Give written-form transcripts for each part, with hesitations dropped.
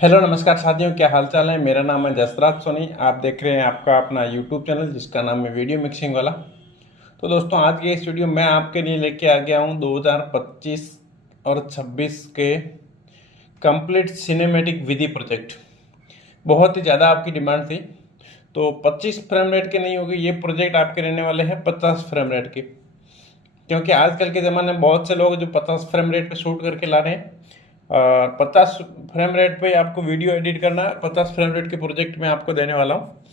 Hello नमस्कार साथियों, क्या हाल चाल है। मेरा नाम है जसराज सोनी। आप देख रहे हैं आपका अपना यूट्यूब चैनल जिसका नाम है वीडियो मिक्सिंग वाला। तो दोस्तों, आज के इस वीडियो में आपके लिए लेके आ गया हूँ 2025 और 26 के कंप्लीट सिनेमैटिक विधि प्रोजेक्ट। बहुत ही ज़्यादा आपकी डिमांड थी, तो 25 फ्रेम रेट के नहीं होगी, ये प्रोजेक्ट आपके रहने वाले हैं 50 फ्रेम रेट के। क्योंकि आजकल के ज़माने में बहुत से लोग जो 50 फ्रेम रेट पे शूट करके ला रहे हैं, 50 फ्रेम रेट पे आपको वीडियो एडिट करना है। 50 फ्रेम रेट के प्रोजेक्ट में आपको देने वाला हूँ,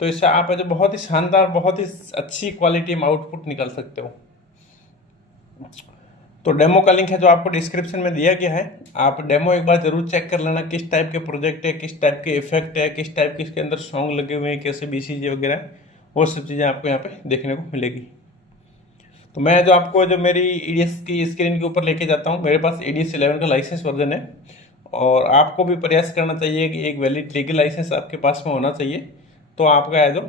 तो इससे आप जो बहुत ही शानदार, बहुत ही अच्छी क्वालिटी में आउटपुट निकाल सकते हो। तो डेमो का लिंक है जो आपको डिस्क्रिप्शन में दिया गया है। आप डेमो एक बार जरूर चेक कर लेना, किस टाइप के प्रोजेक्ट है, किस टाइप के इफेक्ट है, किस टाइप के इसके अंदर सॉन्ग लगे हुए हैं, कैसे बीसीजी वगैरह, वो सब चीज़ें आपको यहाँ पे देखने को मिलेगी। तो मैं जो आपको जो मेरी ईडीएस की स्क्रीन के ऊपर लेके जाता हूँ, मेरे पास ईडीएस 11 का लाइसेंस वर्जन है, और आपको भी प्रयास करना चाहिए कि एक वैलिड लीगल लाइसेंस आपके पास में होना चाहिए, तो आपका है जो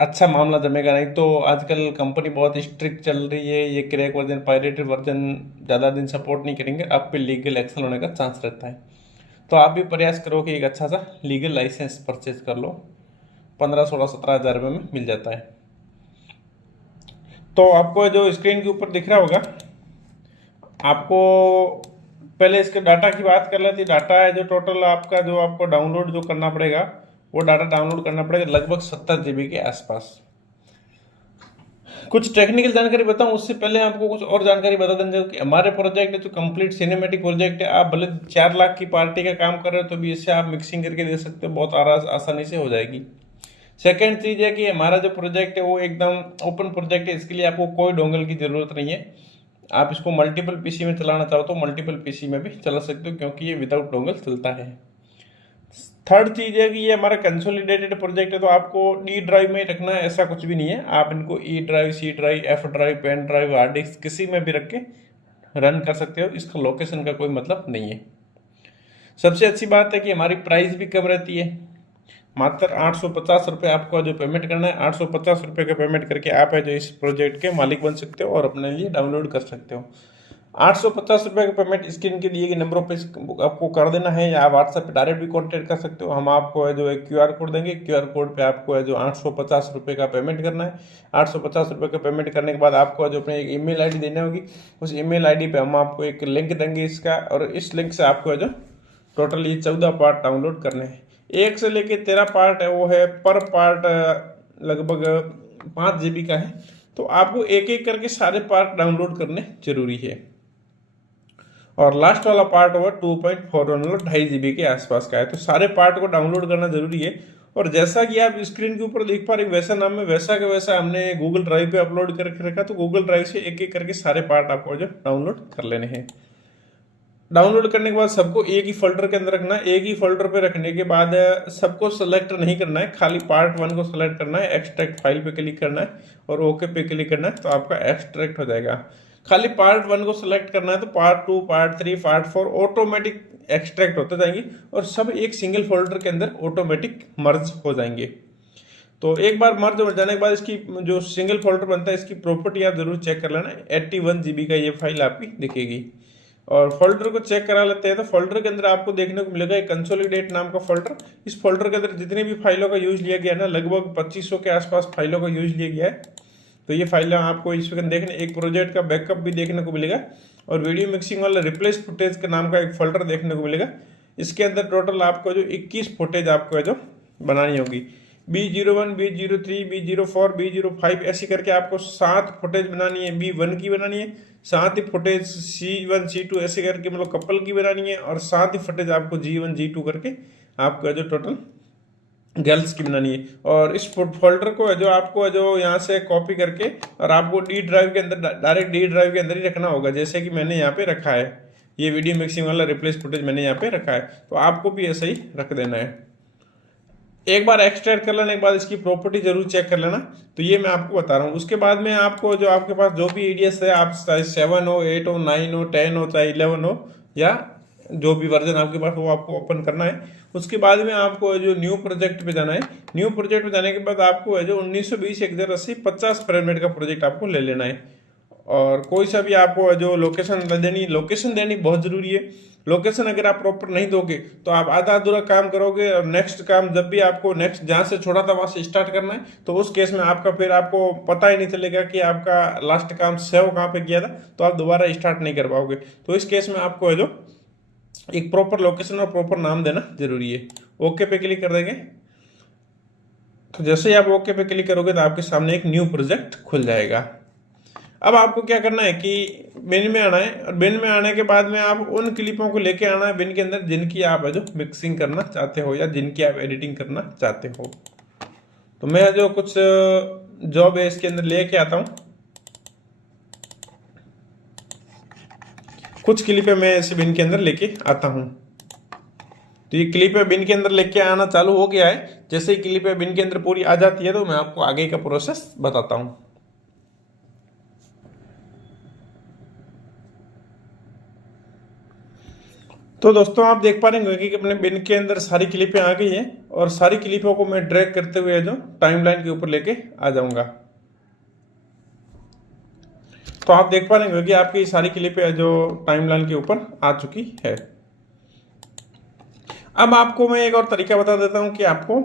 अच्छा मामला जमेगा। नहीं तो आजकल कंपनी बहुत स्ट्रिक्ट चल रही है, ये क्रैक वर्जन, पायरेटेड वर्जन ज़्यादा दिन सपोर्ट नहीं करेंगे, आप पे लीगल एक्शन होने का चांस रहता है। तो आप भी प्रयास करो कि एक अच्छा सा लीगल लाइसेंस परचेज कर लो। 15, 16, 17 हज़ार रुपये में मिल जाता है। तो आपको जो स्क्रीन के ऊपर दिख रहा होगा, आपको पहले इसके डाटा की बात कर लेते। डाटा है जो टोटल आपका, जो आपको डाउनलोड जो करना पड़ेगा, वो डाटा डाउनलोड करना पड़ेगा लगभग 70 GB के आसपास। कुछ टेक्निकल जानकारी बताऊं उससे पहले आपको कुछ और जानकारी बता दें कि हमारे प्रोजेक्ट जो कंप्लीट सिनेमैटिक प्रोजेक्ट है, आप भले 4 लाख की पार्टी का काम कर रहे हो तो भी इससे आप मिक्सिंग करके दे सकते हो, बहुत आसानी से हो जाएगी। सेकेंड चीज़ है कि हमारा जो प्रोजेक्ट है वो एकदम ओपन प्रोजेक्ट है, इसके लिए आपको कोई डोंगल की ज़रूरत नहीं है। आप इसको मल्टीपल पीसी में चलाना चाहो तो मल्टीपल पीसी में भी चला सकते हो, क्योंकि ये विदाउट डोंगल चलता है। थर्ड चीज़ है कि ये हमारा कंसोलिडेटेड प्रोजेक्ट है, तो आपको डी ड्राइव में रखना है ऐसा कुछ भी नहीं है। आप इनको E drive, C drive, F drive, pen drive, hard disk किसी में भी रख के रन कर सकते हो, इसका लोकेशन का कोई मतलब नहीं है। सबसे अच्छी बात है कि हमारी प्राइस भी कम रहती है। मात्र 850 रुपये आपको जो पेमेंट करना है, 850 रुपये का पेमेंट करके आप है जो इस प्रोजेक्ट के मालिक बन सकते हो और अपने लिए डाउनलोड कर सकते हो। 850 रुपये का पेमेंट स्क्रीन के दिए गए नंबरों पे आपको कर देना है, या व्हाट्सएप पे डायरेक्ट भी कॉन्टेक्ट कर सकते हो। हम आपको है जो एक क्यूआर कोड देंगे, क्यूआर कोड पे आपको है जो 850 रुपये का पेमेंट करना है। 850 रुपये का पेमेंट करने के बाद आपको जो अपने एक ईमेल आईडी देनी होगी, उस ईमेल आईडी पे हम आपको एक लिंक देंगे इसका, और इस लिंक से आपको है जो टोटल ये 14 पार्ट डाउनलोड करने हैं। 1 से लेके 13 पार्ट है, वो है पर पार्ट लगभग 5 GB का है। तो आपको एक एक करके सारे पार्ट डाउनलोड करने जरूरी है। और लास्ट वाला पार्ट होगा 2.4 मतलब 2.5 GB के आसपास का है। तो सारे पार्ट को डाउनलोड करना जरूरी है। और जैसा कि आप स्क्रीन के ऊपर देख पा रहे, वैसा नाम में वैसा का वैसा हमने गूगल ड्राइव पे अपलोड करके रखा, तो गूगल ड्राइव से एक एक करके सारे पार्ट आपको जो डाउनलोड कर लेने हैं। डाउनलोड करने के बाद सबको एक ही फोल्डर के अंदर रखना है। एक ही फोल्डर पे रखने के बाद सबको सेलेक्ट नहीं करना है, खाली पार्ट 1 को सेलेक्ट करना है, एक्सट्रैक्ट फाइल पे क्लिक करना है और ओके पे क्लिक करना है, तो आपका एक्सट्रैक्ट हो जाएगा। खाली पार्ट 1 को सेलेक्ट करना है, तो part 2, part 3, part 4 automatic extract होते जाएंगे और सब एक सिंगल फोल्डर के अंदर ऑटोमेटिक मर्ज हो जाएंगे। तो एक बार मर्ज हो जाने के बाद इसकी जो सिंगल फोल्डर बनता है, इसकी प्रॉपर्टी आप जरूर चेक कर लेना। 81 GB का ये फाइल आपकी दिखेगी। और फोल्डर को चेक करा लेते हैं, तो फोल्डर के अंदर आपको देखने को मिलेगा एक कंसोलिडेट नाम का फोल्डर। इस फोल्डर के अंदर जितनी भी फाइलों का यूज लिया गया है ना, लगभग 2500 के आसपास फाइलों का यूज लिया गया है। तो ये फाइलें आपको इसमें देखने, एक प्रोजेक्ट का बैकअप भी देखने को मिलेगा, और वीडियो मिक्सिंग वाला रिप्लेस फुटेज के नाम का एक फोल्डर देखने को मिलेगा। इसके अंदर टोटल आपको जो 21 फुटेज आपको है जो बनानी होगी। B01, B03, B04, B05 ऐसी करके आपको 7 फुटेज बनानी है। B1 की बनानी है, 7 ही फुटेज C1, C2 ऐसे करके मतलब कपल की बनानी है, और 7 ही फुटेज आपको G1, G2 करके आपका जो टोटल गर्ल्स की बनानी है। और इस फोल्डर को है जो आपको है जो यहाँ से कॉपी करके, और आपको डी ड्राइव के अंदर, डायरेक्ट डी ड्राइव के अंदर ही रखना होगा, जैसे कि मैंने यहाँ पे रखा है। ये वीडियो मिक्सिंग वाला रिप्लेस फुटेज मैंने यहाँ पे रखा है, तो आपको भी ऐसा ही रख देना है। एक बार एक्सट्रैक्ट कर लेने के बाद इसकी प्रॉपर्टी जरूर चेक कर लेना। तो ये मैं आपको बता रहा हूँ। उसके बाद में आपको जो आपके पास जो भी ईडीएस है, आप चाहे 7 हो, 8 हो, 9 हो, 10 हो, चाहे 11 हो, या जो भी वर्जन आपके पास, वो आपको ओपन करना है। उसके बाद में आपको जो न्यू प्रोजेक्ट पे जाना है। न्यू प्रोजेक्ट पे जाने के बाद आपको है जो 1920 1080 50 फ्रेम रेट का प्रोजेक्ट आपको ले लेना है। और कोई सा भी आपको जो लोकेशन देनी बहुत ज़रूरी है। लोकेशन अगर आप प्रॉपर नहीं दोगे तो आप आधा अधूरा काम करोगे, और नेक्स्ट काम जब भी आपको नेक्स्ट जहाँ से छोड़ा था वहाँ से स्टार्ट करना है, तो उस केस में आपका फिर आपको पता ही नहीं चलेगा कि आपका लास्ट काम सेव कहाँ पे किया था, तो आप दोबारा स्टार्ट नहीं कर पाओगे। तो इस केस में आपको है जो एक प्रॉपर लोकेशन और प्रॉपर नाम देना जरूरी है। ओके पे क्लिक कर देंगे। तो जैसे ही आप ओके पे क्लिक करोगे तो आपके सामने एक न्यू प्रोजेक्ट खुल जाएगा। अब आपको क्या करना है कि बिन में आना है, और बिन में आने के बाद में आप उन क्लिपों को लेके आना है बिन के अंदर जिनकी आप है जो मिक्सिंग करना चाहते हो या जिनकी आप एडिटिंग करना चाहते हो। तो मैं जो कुछ जॉब है इसके अंदर लेके आता हूँ, कुछ क्लिपें मैं इस बिन के अंदर लेके आता हूँ। तो ये क्लिप है बिन के अंदर लेके आना चालू हो गया है। जैसे ही क्लिप है बिन के अंदर पूरी आ जाती है तो मैं आपको आगे का प्रोसेस बताता हूँ। तो दोस्तों आप देख पा रहे होंगे कि अपने बिन के अंदर सारी क्लिपें आ गई हैं, और सारी क्लिपों को मैं ड्रैग करते हुए जो टाइमलाइन के ऊपर लेके आ जाऊंगा। तो आप देख पा रहे होंगे कि आपकी सारी क्लिपें जो टाइमलाइन के ऊपर आ चुकी है। अब आपको मैं एक और तरीका बता देता हूं कि आपको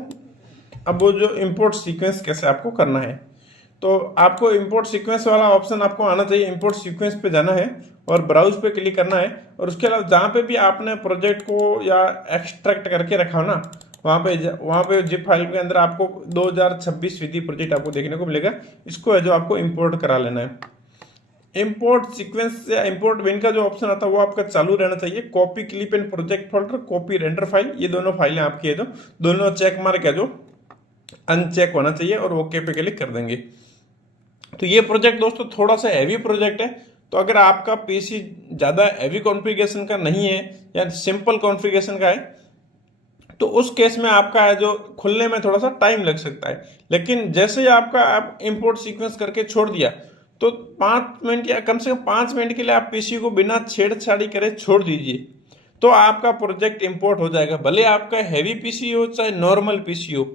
अब वो जो इंपोर्ट सीक्वेंस कैसे आपको करना है। तो आपको इंपोर्ट सीक्वेंस वाला ऑप्शन आपको आना चाहिए। इंपोर्ट सीक्वेंस पे जाना है और ब्राउज पे क्लिक करना है, और उसके अलावा जहाँ पे भी आपने प्रोजेक्ट को या एक्सट्रैक्ट करके रखा हो ना, वहाँ पे जिप फाइल के अंदर आपको 2026 विधि प्रोजेक्ट आपको देखने को मिलेगा। इसको है जो आपको इंपोर्ट करा लेना है। इंपोर्ट सीक्वेंस या इंपोर्ट बिन का जो ऑप्शन आता है वो आपका चालू रहना चाहिए। Copy clip and project folder, copy render file, ये दोनों फाइलें आपकी है जो दोनों चेक मार्क है जो अनचेक होना चाहिए, और ओके पे क्लिक कर देंगे। तो ये प्रोजेक्ट दोस्तों थोड़ा सा हैवी प्रोजेक्ट है। तो अगर आपका पीसी ज़्यादा हैवी कॉन्फ़िगरेशन का नहीं है या सिंपल कॉन्फ़िगरेशन का है, तो उस केस में आपका है जो खुलने में थोड़ा सा टाइम लग सकता है। लेकिन जैसे ही आपका आप इंपोर्ट सीक्वेंस करके छोड़ दिया, तो 5 मिनट या कम से कम 5 मिनट के लिए आप पीसी को बिना छेड़छाड़ी करे छोड़ दीजिए, तो आपका प्रोजेक्ट इंपोर्ट हो जाएगा। भले आपका हैवी पीसी हो चाहे नॉर्मल पीसी हो,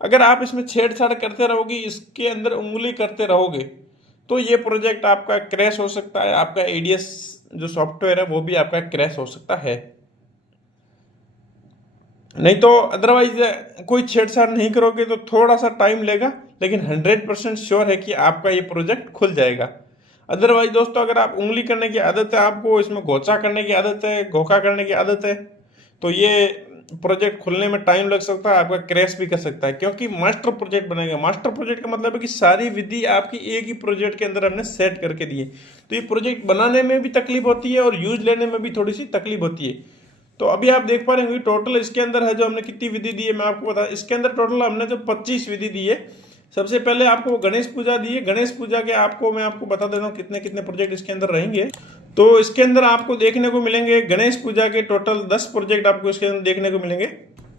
अगर आप इसमें छेड़छाड़ करते रहोगे, इसके अंदर उंगली करते रहोगे, तो ये प्रोजेक्ट आपका क्रैश हो सकता है। आपका एडीएस जो सॉफ्टवेयर है वो भी आपका क्रैश हो सकता है। नहीं तो अदरवाइज कोई छेड़छाड़ नहीं करोगे तो थोड़ा सा टाइम लेगा, लेकिन 100% श्योर है कि आपका ये प्रोजेक्ट खुल जाएगा। अदरवाइज दोस्तों अगर आप उंगली करने की आदत है, आपको इसमें घोचा करने की आदत है, घोखा करने की आदत है, तो ये प्रोजेक्ट खुलने में टाइम लग सकता है, आपका क्रैश भी कर सकता है। क्योंकि मास्टर प्रोजेक्ट बनेगा। मास्टर प्रोजेक्ट का मतलब है कि सारी विधि आपकी एक ही प्रोजेक्ट के अंदर हमने सेट करके दी है। तो ये प्रोजेक्ट बनाने में भी तकलीफ होती है और यूज लेने में भी थोड़ी सी तकलीफ होती है। तो अभी आप देख पा रहे होंगे टोटल इसके अंदर है जो हमने कितनी विधि दी है, मैं आपको बता, इसके अंदर टोटल हमने जो 25 विधि दी है। सबसे पहले आपको गणेश पूजा दी है। गणेश पूजा के मैं आपको बता देता हूँ कितने कितने प्रोजेक्ट इसके अंदर रहेंगे। तो इसके अंदर आपको देखने को मिलेंगे गणेश पूजा के टोटल 10 प्रोजेक्ट आपको इसके अंदर देखने को मिलेंगे।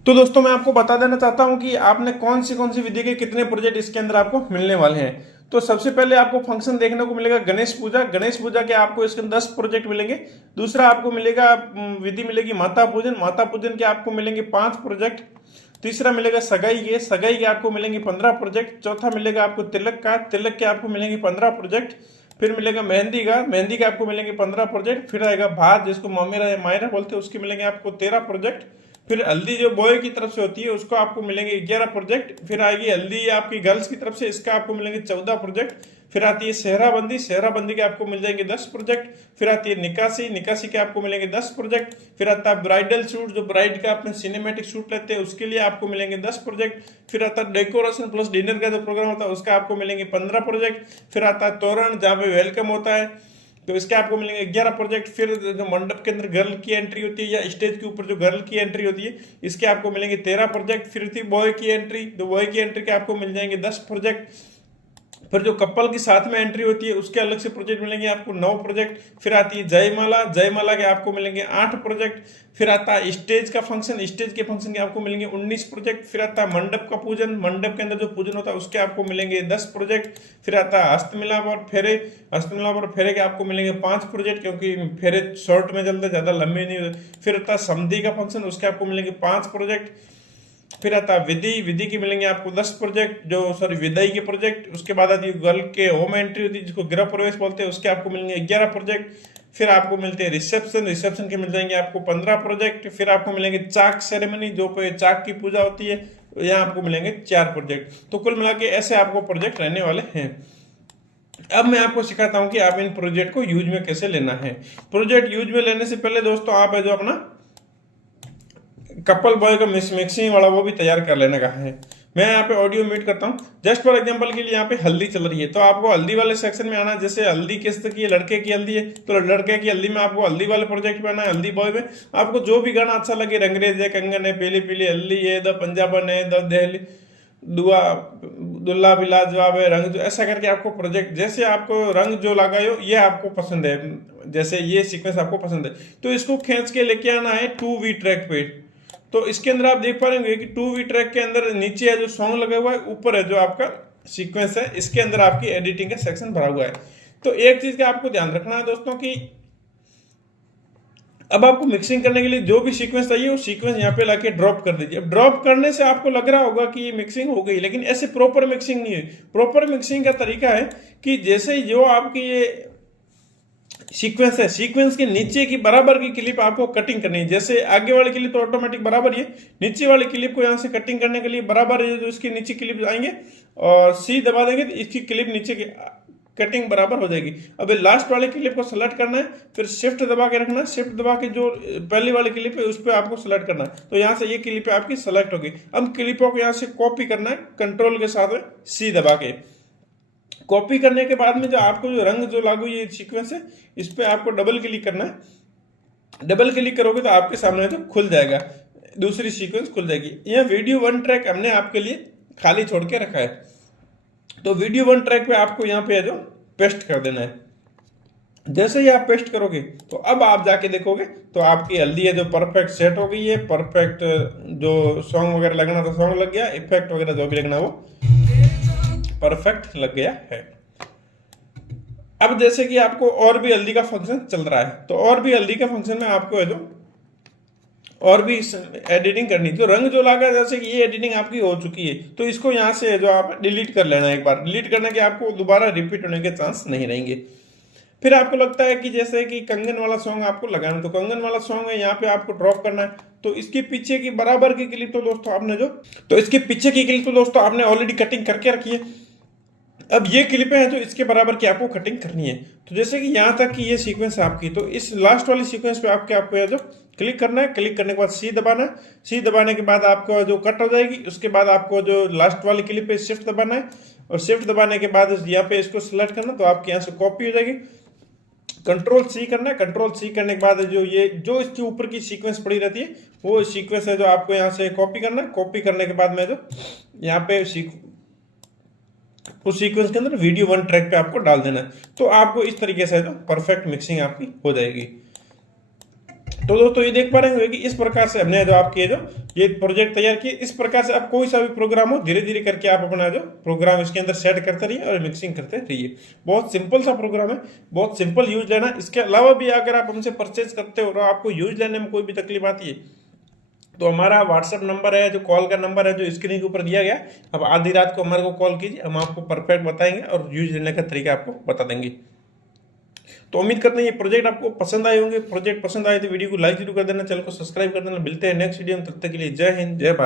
तो दोस्तों मैं आपको बता देना चाहता हूँ कि आपने कौन सी विधि के कितने प्रोजेक्ट इसके अंदर आपको मिलने वाले हैं। तो सबसे पहले आपको फंक्शन देखने को मिलेगा गणेश पूजा। गणेश पूजा के आपको इसके 10 प्रोजेक्ट मिलेंगे। दूसरा आपको मिलेगा विधि मिलेगी माता पूजन। माता पूजन के आपको मिलेंगे 5 प्रोजेक्ट। तीसरा मिलेगा सगाई के आपको मिलेंगे 15 प्रोजेक्ट। चौथा मिलेगा आपको तिलक के आपको मिलेंगे 15 प्रोजेक्ट। फिर मिलेगा मेहंदी के आपको मिलेंगे 15 प्रोजेक्ट। फिर आएगा भात जिसको ममेरा या मायरा बोलते हैं, उसके मिलेंगे आपको 13 प्रोजेक्ट। फिर हल्दी जो बॉय की तरफ से होती है उसको आपको मिलेंगे 11 प्रोजेक्ट। फिर आएगी हल्दी आपकी गर्ल्स की तरफ से, इसका आपको मिलेंगे 14 प्रोजेक्ट। फिर आती है सेहराबंदी के आपको मिल जाएंगे 10 प्रोजेक्ट। फिर आती है निकासी के आपको मिलेंगे 10 प्रोजेक्ट। फिर आता है ब्राइडल शूट, जो ब्राइड का अपने सिनेमेटिक शूट लेते हैं उसके लिए आपको मिलेंगे 10 प्रोजेक्ट। फिर आता है डेकोरेशन प्लस डिनर का जो प्रोग्राम होता है उसका आपको मिलेंगे 15 प्रोजेक्ट। फिर आता है तोरण जहाँ पे वेलकम होता है, तो इसके आपको मिलेंगे 11 प्रोजेक्ट। फिर जो मंडप के अंदर गर्ल की एंट्री होती है या स्टेज के ऊपर जो गर्ल की एंट्री होती है, इसके आपको मिलेंगे 13 प्रोजेक्ट। फिर थी बॉय की एंट्री, तो बॉय की एंट्री के आपको मिल जाएंगे 10 प्रोजेक्ट। फिर जो कपल की साथ में एंट्री होती है उसके अलग से प्रोजेक्ट मिलेंगे आपको 9 प्रोजेक्ट। फिर आती है जयमाला के आपको मिलेंगे 8 प्रोजेक्ट। फिर आता है स्टेज के फंक्शन के आपको मिलेंगे 19 प्रोजेक्ट। फिर आता है मंडप का पूजन, मंडप के अंदर जो पूजन होता है उसके आपको मिलेंगे 10 प्रोजेक्ट। फिर आता है हस्तमिलाप और फेरे के आपको मिलेंगे 5 प्रोजेक्ट, क्योंकि फेरे शॉर्ट में चलते ज्यादा लंबे नहीं होते। फिर आता है समधी का फंक्शन, उसके आपको मिलेंगे 5 प्रोजेक्ट। फिर आता है विधि की मिलेंगे आपको 10 प्रोजेक्ट, विदाई के प्रोजेक्ट। उसके बाद आती है गर्ल के होम एंट्री होती है जिसको गृह प्रवेश बोलते हैं, उसके आपको मिलेंगे 11 प्रोजेक्ट। फिर आपको मिलते हैं रिसेप्शन के मिल जाएंगे आपको 15 प्रोजेक्ट। फिर आपको मिलेंगे चाक सेरेमनी, जो पे चाक की पूजा होती है, यहाँ आपको मिलेंगे 4 प्रोजेक्ट। तो कुल मिला के ऐसे आपको प्रोजेक्ट रहने वाले हैं। अब मैं आपको सिखाता हूं कि आप इन प्रोजेक्ट को यूज में कैसे लेना है। प्रोजेक्ट यूज में लेने से पहले दोस्तों आप जो अपना कपल बॉय का मिक्सिंग वाला वो भी तैयार कर लेने का है। मैं यहाँ पे ऑडियो म्यूट करता हूँ। जस्ट फॉर एग्जांपल के लिए यहाँ पे हल्दी चल रही है, तो आपको हल्दी वाले सेक्शन में आना है। जैसे हल्दी किस की है, लड़के की हल्दी है, तो लड़के की हल्दी में आपको हल्दी वाले प्रोजेक्ट पे आना है। हल्दी बॉय में आपको जो भी गाना अच्छा लगे, रंगरेज है, कंगन है, पीली पीली हल्दी है, द पंजाबन है, द दहली दुआ दुल्ला भी लाजवाब है, रंग जो, ऐसा करके आपको प्रोजेक्ट, जैसे आपको रंग जो लगाए हो ये आपको पसंद है, जैसे ये सीक्वेंस आपको पसंद है, तो इसको खींच के लेके आना है 2V ट्रैक पे। तो इसके अंदर आप देख पाएंगे कि 2V ट्रैक के अंदर नीचे है जो सॉन्ग लगा हुआ है, ऊपर है जो आपका सीक्वेंस है, इसके अंदर आपकी एडिटिंग का सेक्शन भरा हुआ है। तो एक चीज का आपको ध्यान रखना है दोस्तों कि अब आपको मिक्सिंग करने के लिए जो भी सीक्वेंस चाहिए वो सीक्वेंस यहाँ पे लाके ड्रॉप कर दीजिए। अब ड्रॉप करने से आपको लग रहा होगा कि ये मिक्सिंग हो गई, लेकिन ऐसे प्रॉपर मिक्सिंग नहीं है। प्रॉपर मिक्सिंग का तरीका है कि जैसे जो आपकी ये सीक्वेंस है, सीक्वेंस के नीचे की बराबर की क्लिप आपको कटिंग करनी है। जैसे आगे वाली क्लिप तो ऑटोमेटिक बराबर ही है, नीचे वाली क्लिप को यहाँ से कटिंग करने के लिए बराबर है, जो इसके नीचे क्लिप आएंगे और सी दबा देंगे तो इसकी क्लिप नीचे की कटिंग बराबर हो जाएगी। अब लास्ट वाले क्लिप को सेलेक्ट करना है, फिर शिफ्ट दबा के रखना है, शिफ्ट दबा के जो पहली वाली क्लिप है उस पर आपको सेलेक्ट करना है, तो यहाँ से ये क्लिप आपकी सेलेक्ट होगी। अब क्लिपों को यहाँ से कॉपी करना है कंट्रोल के साथ में सी दबा के। कॉपी करने के बाद में जो आपको जो रंग जो लागू ये सीक्वेंस है, इस पर आपको डबल क्लिक करना है। डबल क्लिक करोगे तो आपके सामने तो खुल जाएगा, दूसरी सीक्वेंस खुल जाएगी। यह वीडियो 1 ट्रैक हमने आपके लिए खाली छोड़ के रखा है, तो वीडियो 1 ट्रैक पे आपको यहाँ पे जो पेस्ट कर देना है। जैसे ही आप पेस्ट करोगे तो अब आप जाके देखोगे तो आपकी हल्दी है जो परफेक्ट सेट हो गई है, परफेक्ट जो सॉन्ग वगैरह लगना था सॉन्ग लग गया, इफेक्ट वगैरह जो भी लगना वो परफेक्ट लग गया है। अब जैसे कि आपको और भी हल्दी का फंक्शन चल रहा है, तो और भी हल्दी का फंक्शन में आपको है जो और भी एडिटिंग करनी, तो रंग जो लगा, जैसे कि ये एडिटिंग आपकी हो चुकी है, तो इसको यहाँ से जो आप डिलीट कर लेना। एक बार डिलीट करने के आपको दोबारा रिपीट होने के चांस नहीं रहेंगे। फिर आपको लगता है कि जैसे कि कंगन वाला सॉन्ग आपको लगाना, तो कंगन वाला सॉन्ग है यहाँ पे आपको ड्रॉप करना है, तो इसके पीछे की बराबर की क्लिप तो दोस्तों आपने इसके पीछे की क्लिप तो दोस्तों आपने ऑलरेडी कटिंग करके रखी है। अब ये क्लिपें हैं जो इसके बराबर की आपको कटिंग करनी है। तो जैसे कि यहाँ तक की ये सीक्वेंस आपकी, तो इस लास्ट वाली सीक्वेंस पे आपको यह जो क्लिक करना है, क्लिक करने के बाद सी दबाना है, सी दबाने के बाद आपको जो कट हो जाएगी, उसके बाद आपको जो लास्ट वाली क्लिप पे शिफ्ट दबाना है, और शिफ्ट दबाने के बाद यहाँ पे इसको सिलेक्ट करना, तो आपके यहाँ से कॉपी हो जाएगी। कंट्रोल सी करना है, कंट्रोल सी करने के बाद जो इसके ऊपर की सीक्वेंस पड़ी रहती है वो सीक्वेंस है जो आपको यहाँ से कॉपी करना है। कॉपी करने के बाद में जो यहाँ पे उस सीक्वेंस के अंदर वीडियो 1 ट्रैक पे आपको डाल देना है, तो आपको इस तरीके से जो परफेक्ट मिक्सिंग आपकी हो जाएगी। तो दोस्तों ये देख पा रहे होंगे कि इस प्रकार से हमने जो आपके जो ये प्रोजेक्ट तैयार किए, इस प्रकार से आप कोई सा भी प्रोग्राम हो धीरे धीरे करके आप अपना जो प्रोग्राम इसके अंदर सेट करते रहिए और मिक्सिंग करते रहिए। बहुत सिंपल सा प्रोग्राम है, बहुत सिंपल यूज लेना। इसके अलावा भी अगर आप हमसे परचेज करते हो और आपको यूज लेने में कोई भी तकलीफ आती है, तो हमारा व्हाट्सएप नंबर है, जो कॉल का नंबर है जो स्क्रीन के ऊपर दिया गया, अब आधी रात को हमारे को कॉल कीजिए, हम आपको परफेक्ट बताएंगे और यूज लेने का तरीका आपको बता देंगे। तो उम्मीद करते हैं ये प्रोजेक्ट आपको पसंद आए होंगे। प्रोजेक्ट पसंद आए तो वीडियो को लाइक जरूर कर देना, चैनल को सब्सक्राइब कर देना। मिलते हैं नेक्स्ट वीडियो में, तब तक के लिए जय हिंद, जय भारत।